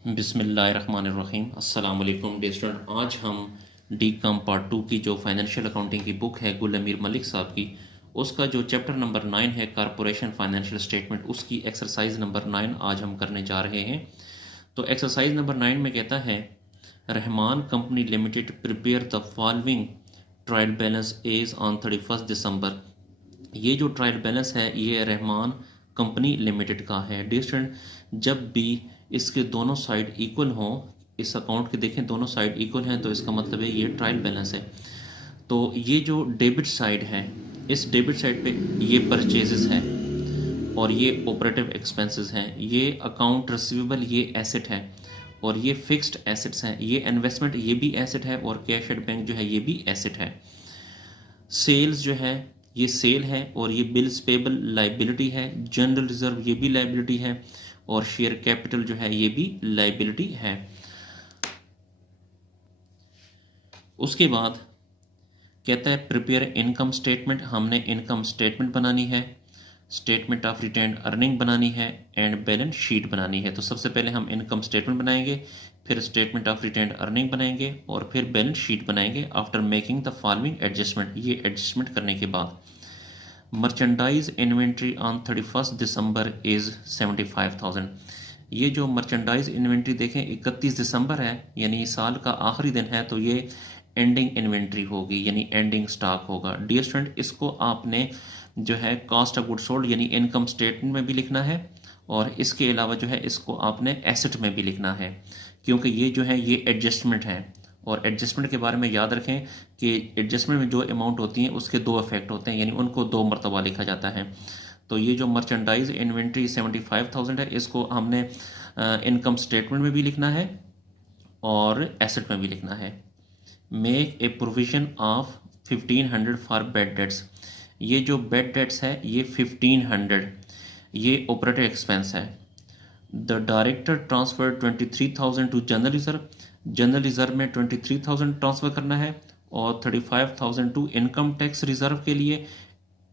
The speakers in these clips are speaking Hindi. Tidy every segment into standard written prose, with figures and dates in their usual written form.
बिस्मिल्लाहिर्रहमानिर्रहीम। अस्सलाम वालेकुम डियर स्टूडेंट। आज हम डी कम पार्ट 2 की जो फाइनेंशियल अकाउंटिंग की बुक है गुल अमीर मलिक साहब की, उसका जो चैप्टर नंबर 9 है कारपोरेशन फाइनेंशियल स्टेटमेंट, उसकी एक्सरसाइज नंबर 9 आज हम करने जा रहे हैं। तो एक्सरसाइज नंबर 9 में कहता है Rahman company limited prepare the following trial balance as on 31 December. ये जो ट्रायल बैलेंस है ये रहमान कंपनी लिमिटेड का है। डियर स्टूडेंट, जब भी इसके दोनों साइड इक्वल हों, इस अकाउंट के देखें दोनों साइड इक्वल हैं, तो इसका मतलब है ये ट्रायल बैलेंस है। तो ये जो डेबिट साइड है, इस डेबिट साइड पे ये परचेजेस है और ये ऑपरेटिव एक्सपेंसेस हैं, ये अकाउंट रिसीवेबल ये एसेट है और ये फिक्स्ड एसेट्स हैं, ये इन्वेस्टमेंट ये भी एसेट है और कैश एट बैंक जो है ये भी एसेट है। सेल्स जो है ये सेल है और ये बिल्स पेबल लाइबिलिटी है। जनरल रिजर्व ये भी लाइबिलिटी है और शेयर कैपिटल जो है ये भी लाइबिलिटी है। उसके बाद कहता है प्रिपेयर इनकम स्टेटमेंट। हमने इनकम स्टेटमेंट बनानी है, स्टेटमेंट ऑफ रिटेन्ड अर्निंग बनानी है एंड बैलेंस शीट बनानी है। तो सबसे पहले हम इनकम स्टेटमेंट बनाएंगे, फिर स्टेटमेंट ऑफ रिटेन्ड अर्निंग बनाएंगे और फिर बैलेंस शीट बनाएंगे after making the following adjustment. ये एडजस्टमेंट करने के बाद merchandise inventory on 31 December is 75,000। ये जो मर्चेंडाइज इन्वेंट्री देखें 31 दिसंबर है, यानी साल का आखिरी दिन है, तो ये एंडिंग इन्वेंट्री होगी यानी एंडिंग स्टॉक होगा। डियर स्टूडेंट, इसको आपने जो है कॉस्ट ऑफ गुड सोल्ड यानी इनकम स्टेटमेंट में भी लिखना है और इसके अलावा जो है इसको आपने एसेट में भी लिखना है, क्योंकि ये जो है ये एडजस्टमेंट है। और एडजस्टमेंट के बारे में याद रखें कि एडजस्टमेंट में जो अमाउंट होती हैं उसके दो इफेक्ट होते हैं, यानी उनको दो मरतबा लिखा जाता है। तो ये जो मर्चेंडाइज इन्वेंट्री 75,000 है, इसको हमने इनकम स्टेटमेंट में भी लिखना है और एसेट में भी लिखना है। Make a provision of 1500 for bad debts. ये जो बेड डेट्स है ये 1500, ये ऑपरेटिव एक्सपेंस है। The director transfer 23,000 to general reserve. General reserve में 23,000 ट्रांसफ़र करना है और 35,000 टू इनकम टैक्स रिजर्व के लिए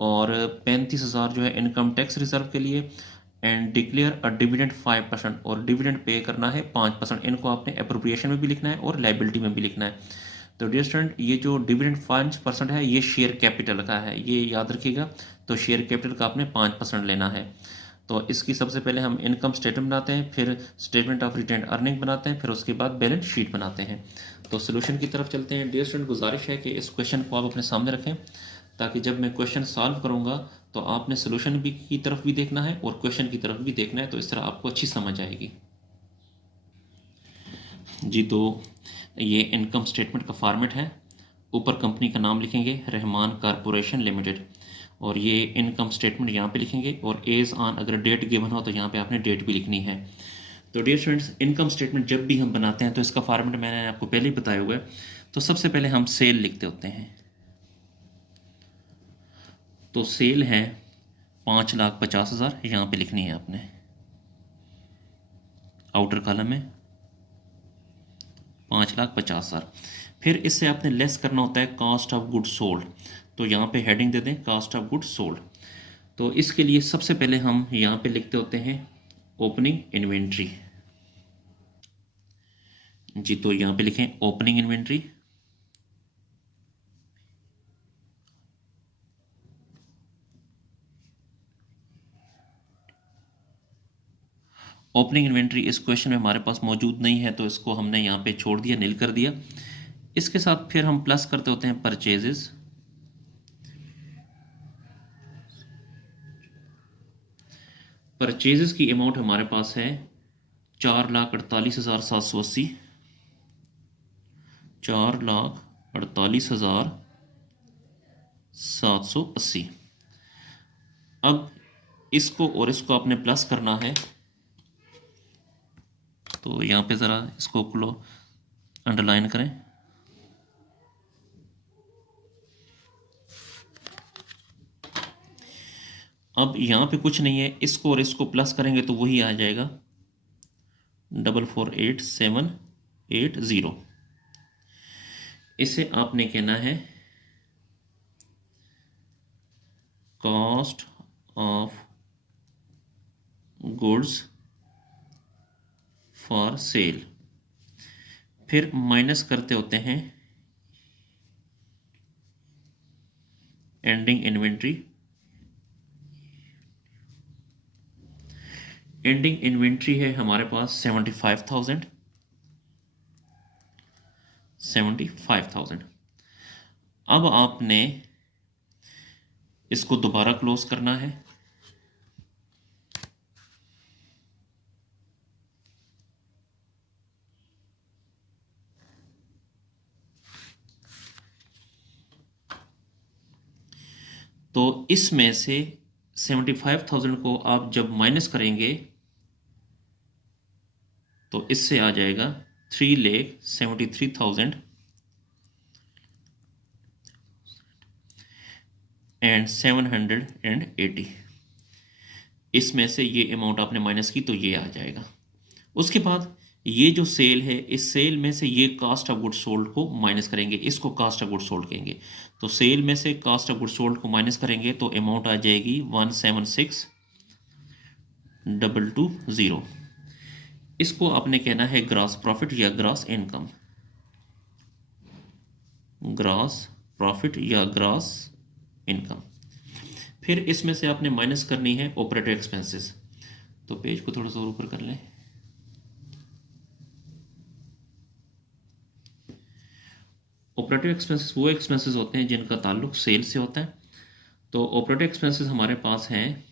और 35,000 जो है इनकम टैक्स रिजर्व के लिए। एंड डिक्लेयर अ डिविडेंड 5% और डिविडेंड पे करना है 5%। इनको आपने अप्रोप्रिएशन में भी लिखना है और लाइबिलिटी में भी लिखना है। तो डियर स्टूडेंट, ये जो डिविडेंड 5% है ये शेयर कैपिटल का है, ये याद रखिएगा। तो शेयर कैपिटल का आपने 5% लेना है। तो इसकी सबसे पहले हम इनकम स्टेटमेंट बनाते हैं, फिर स्टेटमेंट ऑफ रिटेन्ड अर्निंग बनाते हैं, फिर उसके बाद बैलेंस शीट बनाते हैं। तो सोल्यूशन की तरफ चलते हैं। डियर स्टूडेंट, गुजारिश है कि इस क्वेश्चन को आप अपने सामने रखें ताकि जब मैं क्वेश्चन सॉल्व करूंगा तो आपने सोल्यूशन भी की तरफ भी देखना है और क्वेश्चन की तरफ भी देखना है, तो इस तरह आपको अच्छी समझ आएगी जी। तो ये इनकम स्टेटमेंट का फॉर्मेट है। ऊपर कंपनी का नाम लिखेंगे रहमान कारपोरेशन लिमिटेड और ये इनकम स्टेटमेंट यहाँ पे लिखेंगे और एज ऑन अगर डेट गिवन हो तो यहाँ पे आपने डेट भी लिखनी है। तो डियर स्टूडेंट्स, इनकम स्टेटमेंट जब भी हम बनाते हैं तो इसका फॉर्मेट मैंने आपको पहले ही बताया हुआ है। तो सबसे पहले हम सेल लिखते होते हैं। तो सेल है 5,50,000, यहाँ पे लिखनी है आपने आउटर कॉलम में 5,50,000। फिर इससे आपने लेस करना होता है कॉस्ट ऑफ गुड सोल्ड, तो यहाँ पे हेडिंग दे दें कॉस्ट ऑफ गुड सोल्ड। तो इसके लिए सबसे पहले हम यहाँ पे लिखते होते हैं ओपनिंग इन्वेंट्री जी। तो यहाँ पे लिखें ओपनिंग इन्वेंट्री। ओपनिंग इन्वेंट्री इस क्वेश्चन में हमारे पास मौजूद नहीं है, तो इसको हमने यहाँ पे छोड़ दिया, नील कर दिया। इसके साथ फिर हम प्लस करते होते हैं परचेजेस। परचेजेस की अमाउंट हमारे पास है 4,48,780, 4,48,780। अब इसको और इसको आपने प्लस करना है, तो यहाँ पे ज़रा इसको अंडरलाइन करें। अब यहाँ पे कुछ नहीं है, इसको और इसको प्लस करेंगे तो वही आ जाएगा 448,780। इसे आपने कहना है cost of goods for sale, फिर माइनस करते होते हैं एंडिंग इन्वेंट्री। एंडिंग इन्वेंट्री है हमारे पास 75,000। अब आपने इसको दोबारा क्लोज करना है। तो इसमें से 75,000 को आप जब माइनस करेंगे तो इससे आ जाएगा 3,73,780। इसमें से ये अमाउंट आपने माइनस की तो ये आ जाएगा। उसके बाद ये जो सेल है, इस सेल में से ये कास्ट ऑफ गुड्स सोल्ड को माइनस करेंगे, इसको कास्ट ऑफ गुड्स सोल्ड कहेंगे। तो सेल में से कास्ट ऑफ गुड्स सोल्ड को माइनस करेंगे तो अमाउंट आ जाएगी 176,220। इसको आपने कहना है ग्रॉस प्रॉफिट या ग्रॉस इनकम। ग्रॉस प्रॉफिट या ग्रॉस इनकम। फिर इसमें से आपने माइनस करनी है ऑपरेटिव एक्सपेंसेस। तो पेज को थोड़ा सा ऊपर कर लें। ऑपरेटिव एक्सपेंसेस वो एक्सपेंसेस होते हैं जिनका ताल्लुक सेल से होता है। तो ऑपरेटिव एक्सपेंसेस हमारे पास हैं,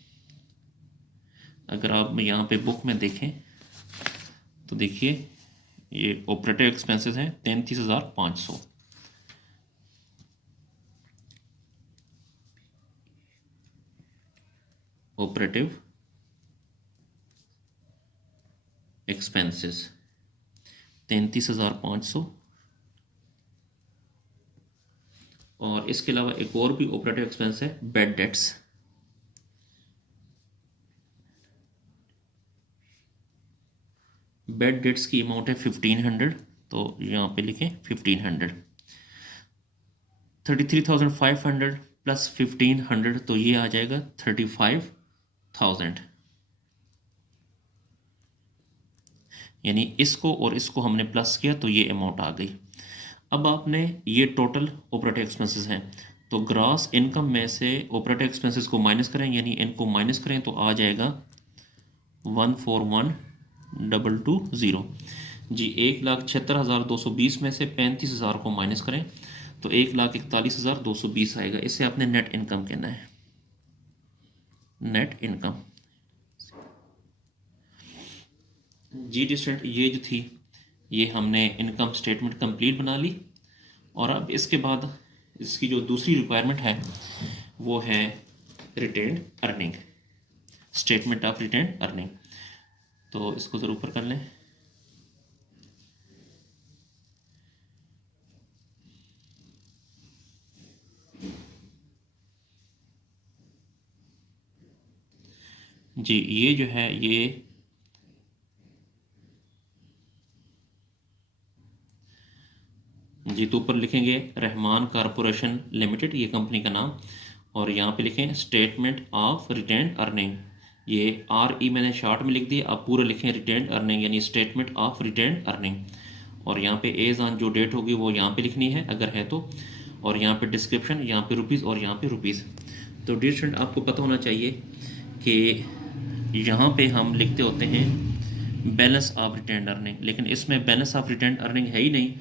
अगर आप यहाँ पे बुक में देखें तो देखिए ये ऑपरेटिव एक्सपेंसेस हैं 33,500। Operative expenses 33,500। और इसके अलावा एक और भी ऑपरेटिव एक्सपेंस है बैड डेट्स। बैड डेट्स की अमाउंट है 1,500, तो यहाँ पे लिखें 1,500। 33,500 प्लस 1,500 तो ये आ जाएगा 35,000। यानी इसको और इसको हमने प्लस किया तो ये अमाउंट आ गई। अब आपने ये टोटल ऑपरेटिव एक्सपेंसेस हैं, तो ग्रॉस इनकम में से ऑपरेटिव एक्सपेंसेस को माइनस करें, यानी इनको माइनस करें तो आ जाएगा 141,220। जी 1,76,220 में से 35,000 को माइनस करें तो 1,41,220 आएगा। इससे आपने नेट इनकम कहना है, नेट इनकम। जी डिस्टेंट ये जो थी ये हमने इनकम स्टेटमेंट कंप्लीट बना ली। और अब इसके बाद इसकी जो दूसरी रिक्वायरमेंट है वो है retained earning, statement of retained earning. तो इसको ज़रूर ऊपर कर लें। जी ये जो है ये जी तो ऊपर लिखेंगे रहमान कारपोरेशन लिमिटेड, ये कंपनी का नाम, और यहाँ पे लिखें स्टेटमेंट ऑफ रिटेन्ड अर्निंग। ये RE मैंने शॉर्ट में लिख दिया, आप पूरा लिखें रिटेन्ड अर्निंग यानी स्टेटमेंट ऑफ रिटेन्ड अर्निंग। और यहाँ पे एज ऑन जो डेट होगी वो यहाँ पे लिखनी है अगर है तो, और यहाँ पे डिस्क्रिप्शन, यहाँ पे रुपीज़ और यहाँ पे रुपीज़। तो डियर स्टूडेंट आपको पता होना चाहिए कि यहाँ पे हम लिखते होते हैं बैलेंस ऑफ रिटेन्ड अर्निंग, लेकिन इसमें बैलेंस ऑफ रिटेन्ड अर्निंग है ही नहीं।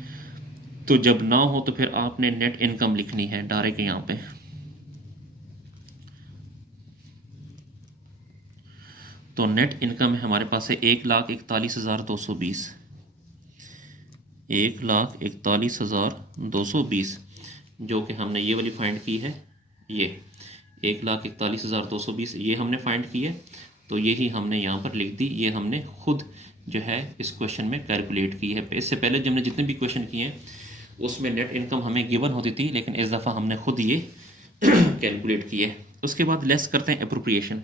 तो जब ना हो तो फिर आपने नेट इनकम लिखनी है डायरेक्ट यहाँ पे। तो नेट इनकम है हमारे पास है 1,41,220, 1,41,220, जो कि हमने ये वाली फाइंड की है। ये 1,41,220 ये हमने फाइंड की है, तो यही हमने यहाँ पर लिख दी। ये हमने खुद जो है इस क्वेश्चन में कैलकुलेट की है। इससे पहले जब हमने जितने भी क्वेश्चन किए हैं उसमें नेट इनकम हमें गिवन होती थी, लेकिन इस दफ़ा हमने खुद ये कैलकुलेट की है। उसके बाद लेस करते हैं अप्रोप्रिएशन।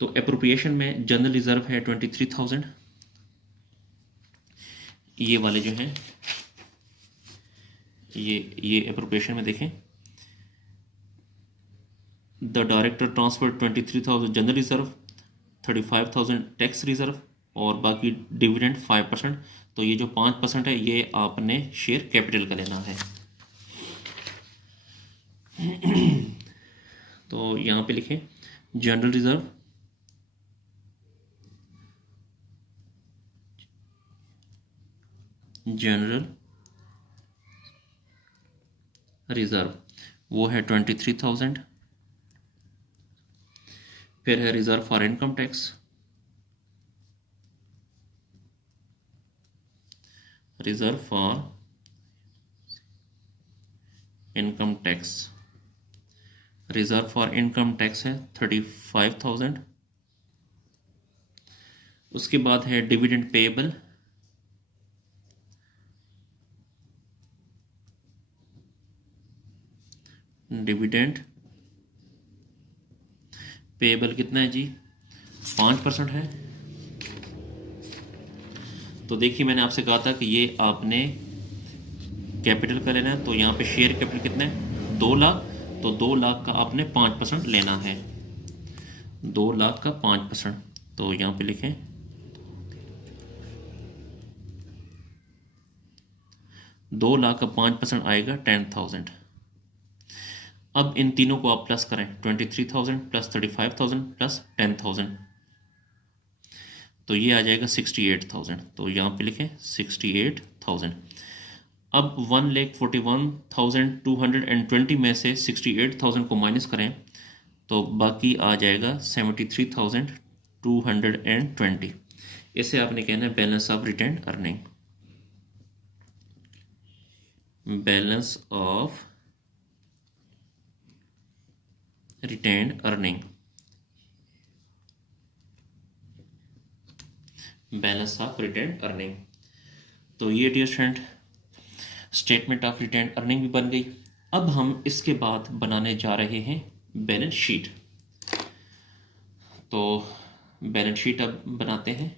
तो अप्रोप्रिएशन में जनरल रिजर्व है 23,000, ये वाले जो हैं ये अप्रोप्रिएशन में देखें, the director transfer 23,000 general reserve, 35,000 tax reserve और बाकी डिविडेंड 5%। तो ये जो 5% है ये आपने शेयर कैपिटल का लेना है। तो यहाँ पे लिखें जनरल रिजर्व, जनरल रिजर्व वो है 23,000। फिर है reserve for income tax, reserve for income tax, reserve for income tax है 35,000। उसके बाद है डिविडेंड पेएबल, डिविडेंड पेएबल कितना है जी, 5% है। तो देखिए मैंने आपसे कहा था कि ये आपने कैपिटल का लेना है, तो यहाँ पे शेयर कैपिटल कितना है 2 लाख, तो 2 लाख का आपने 5% लेना है, 2 लाख का 5%। तो यहाँ पे लिखें 2 लाख का 5% आएगा 10,000। अब इन तीनों को आप प्लस करें, 23,000 प्लस 35,000 प्लस 10,000, तो ये आ जाएगा 68,000। तो यहाँ पे लिखें 68,000। अब 1,41,220 में से 68,000 को माइनस करें तो बाकी आ जाएगा 73,220। इसे आपने कहना है balance of retained earning, balance of retained earning, balance of retained earning. तो ये dear student statement of retained earning भी बन गई। अब हम इसके बाद बनाने जा रहे हैं बैलेंस शीट। तो बैलेंस शीट अब बनाते हैं।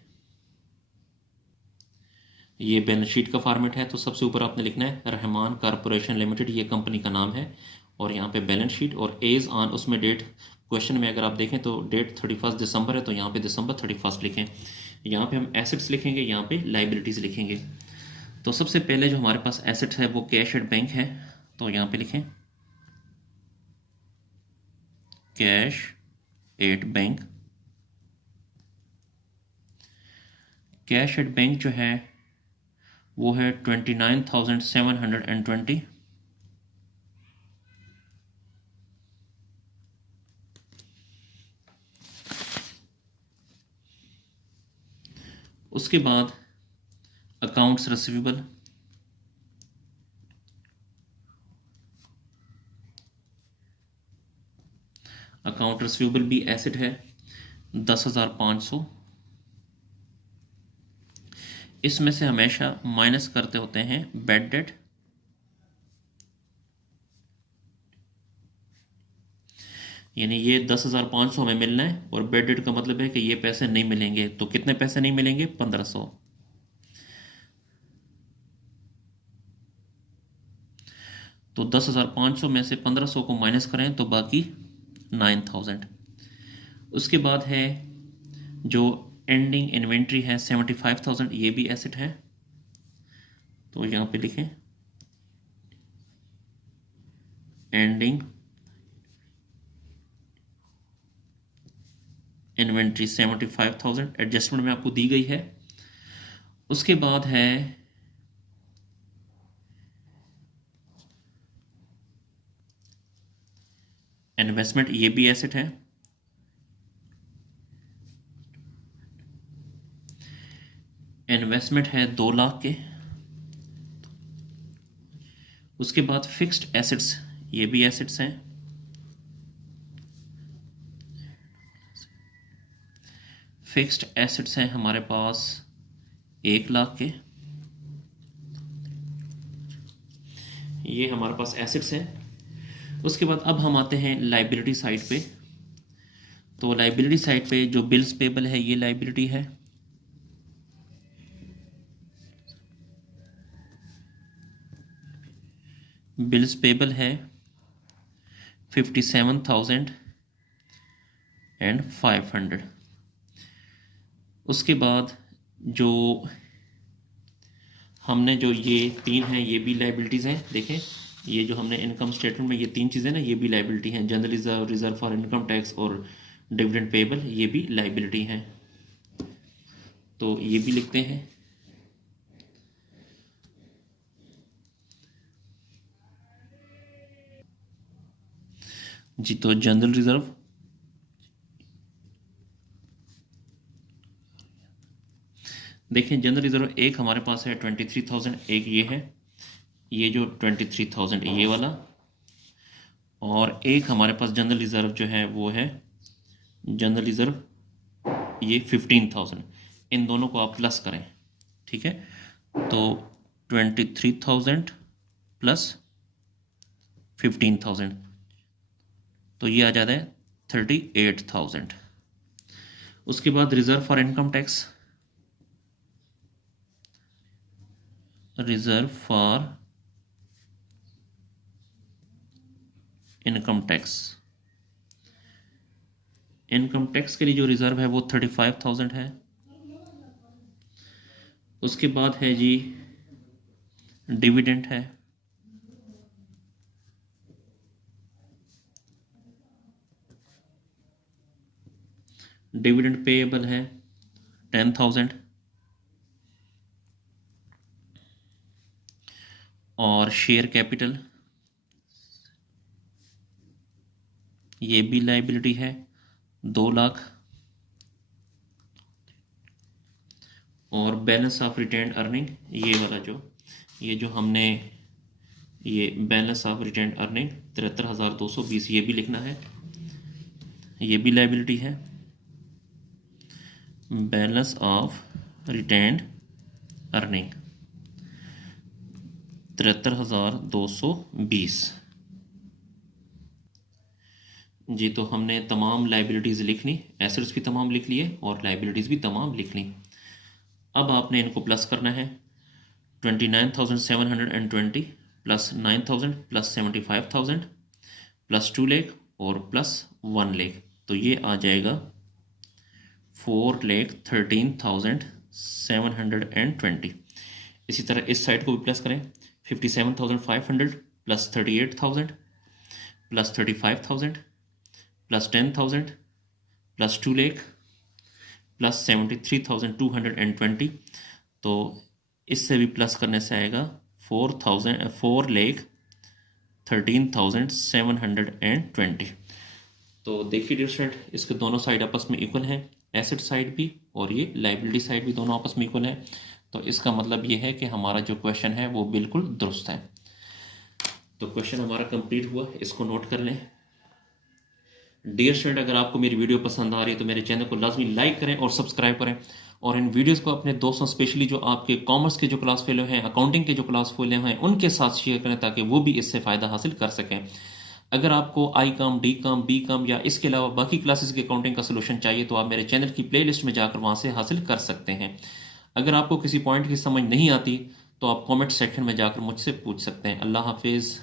ये बैलेंस शीट का फॉर्मेट है। तो सबसे ऊपर आपने लिखना है रहमान कारपोरेशन लिमिटेड, ये कंपनी का नाम है, और यहाँ पे बैलेंस शीट और एज ऑन, उसमें डेट क्वेश्चन में अगर आप देखें तो डेट 31 दिसंबर है, तो यहाँ पे दिसंबर 31 लिखें। यहाँ पे हम एसेट्स लिखेंगे, यहाँ पे लाइबिलिटीज़ लिखेंगे। तो सबसे पहले जो हमारे पास एसेट्स है वो कैश एट बैंक है, तो यहाँ पे लिखें cash at bank. Cash at bank जो है वो है 29,720। उसके बाद अकाउंट्स रिसीवेबल, अकाउंट रिसीवेबल भी एसेट है 10,500। इसमें से हमेशा माइनस करते होते हैं बैड डेट, यानी ये 10,500 हमें मिलना है और बैड डेट का मतलब है कि ये पैसे नहीं मिलेंगे। तो कितने पैसे नहीं मिलेंगे, 1,500। तो 10,500 में से 1,500 को माइनस करें तो बाकी 9,000। उसके बाद है जो एंडिंग इन्वेंट्री है 75,000, ये भी एसेट है। तो यहाँ पे लिखें एंडिंग इन्वेंट्री 75,000, एडजस्टमेंट में आपको दी गई है। उसके बाद है इन्वेस्टमेंट, ये भी एसेट है। इन्वेस्टमेंट है 2 लाख के। उसके बाद फिक्स्ड एसेट्स, ये भी एसेट्स हैं। फिक्स्ड एसेट्स हैं हमारे पास 1 लाख के। ये हमारे पास एसेट्स हैं। उसके बाद अब हम आते हैं लाइबिलिटी साइड पे। तो लाइबिलिटी साइड पे जो बिल्स पेबल है ये लाइबिलिटी है। बिल्स पेबल है 57,500। उसके बाद जो हमने जो ये 3 हैं ये भी लाइबिलिटीज़ हैं। देखें ये जो हमने इनकम स्टेटमेंट में ये 3 चीज़ें ना ये भी लाइबिलिटी हैं। General reserve, reserve for income tax और डिविडेंड पेएबल ये भी लाइबिलिटी हैं। तो ये भी लिखते हैं। जी तो जनरल रिजर्व, देखें जनरल रिजर्व एक हमारे पास है 23,000, एक ये है, ये जो 23,000 ये वाला, और एक हमारे पास जनरल रिजर्व जो है वो है जनरल रिजर्व ये 15,000। इन दोनों को आप प्लस करें, ठीक है। तो 23,000 प्लस 15,000 तो ये आ जाता है 38,000। उसके बाद reserve for income tax, reserve for income tax, income tax के लिए जो रिजर्व है वो 35,000 है। उसके बाद है जी डिविडेंड है, डिविडेंड पेएबल है 10,000, और शेयर कैपिटल ये भी लाइबिलिटी है 2 लाख, और बैलेंस ऑफ रिटेन्ड अर्निंग ये वाला ये जो हमने ये बैलेंस ऑफ रिटेन्ड अर्निंग 73,220 ये भी लिखना है, ये भी लाइबिलिटी है। Balance of retained earning 73,220। जी तो हमने तमाम लाइबिलिटीज़ लिख ली, एसेट्स भी तमाम लिख लिए और लाइबिलिटीज़ भी तमाम लिख ली। अब आपने इनको प्लस करना है। 29,720 प्लस 9,000 प्लस 75,000 प्लस 2 लाख और प्लस 1 लाख, तो ये आ जाएगा 4,13,720। इसी तरह इस साइड को भी प्लस करें। 57,500 plus 38,000 plus 35,000 plus 10,000 plus 2 lakh plus 73,220, तो इससे भी प्लस करने से आएगा 4,13,720। तो देखिए डियर स्टूडेंट, इसके दोनों साइड आपस में इक्वल हैं, एसेट साइड भी और ये लाइबिलिटी साइड भी दोनों आपस में इक्वल है। तो इसका मतलब ये है कि हमारा जो क्वेश्चन है वो बिल्कुल दुरुस्त है। तो क्वेश्चन हमारा कंप्लीट हुआ, इसको नोट कर लें। डियर स्टूडेंट, अगर आपको मेरी वीडियो पसंद आ रही है तो मेरे चैनल को लाजमी लाइक करें और सब्सक्राइब करें, और इन वीडियोस को अपने दोस्तों स्पेशली जो आपके कॉमर्स के जो क्लास फेलो हैं, अकाउंटिंग के जो क्लास फेलो हैं, उनके साथ शेयर करें ताकि वो भी इससे फ़ायदा हासिल कर सकें। अगर आपको I com, D com, B com या इसके अलावा बाकी क्लासेस के अकाउंटिंग का सोल्यूशन चाहिए तो आप मेरे चैनल की प्लेलिस्ट में जाकर वहाँ से हासिल कर सकते हैं। अगर आपको किसी पॉइंट की समझ नहीं आती तो आप कमेंट सेक्शन में जाकर मुझसे पूछ सकते हैं। अल्लाह हाफिज़।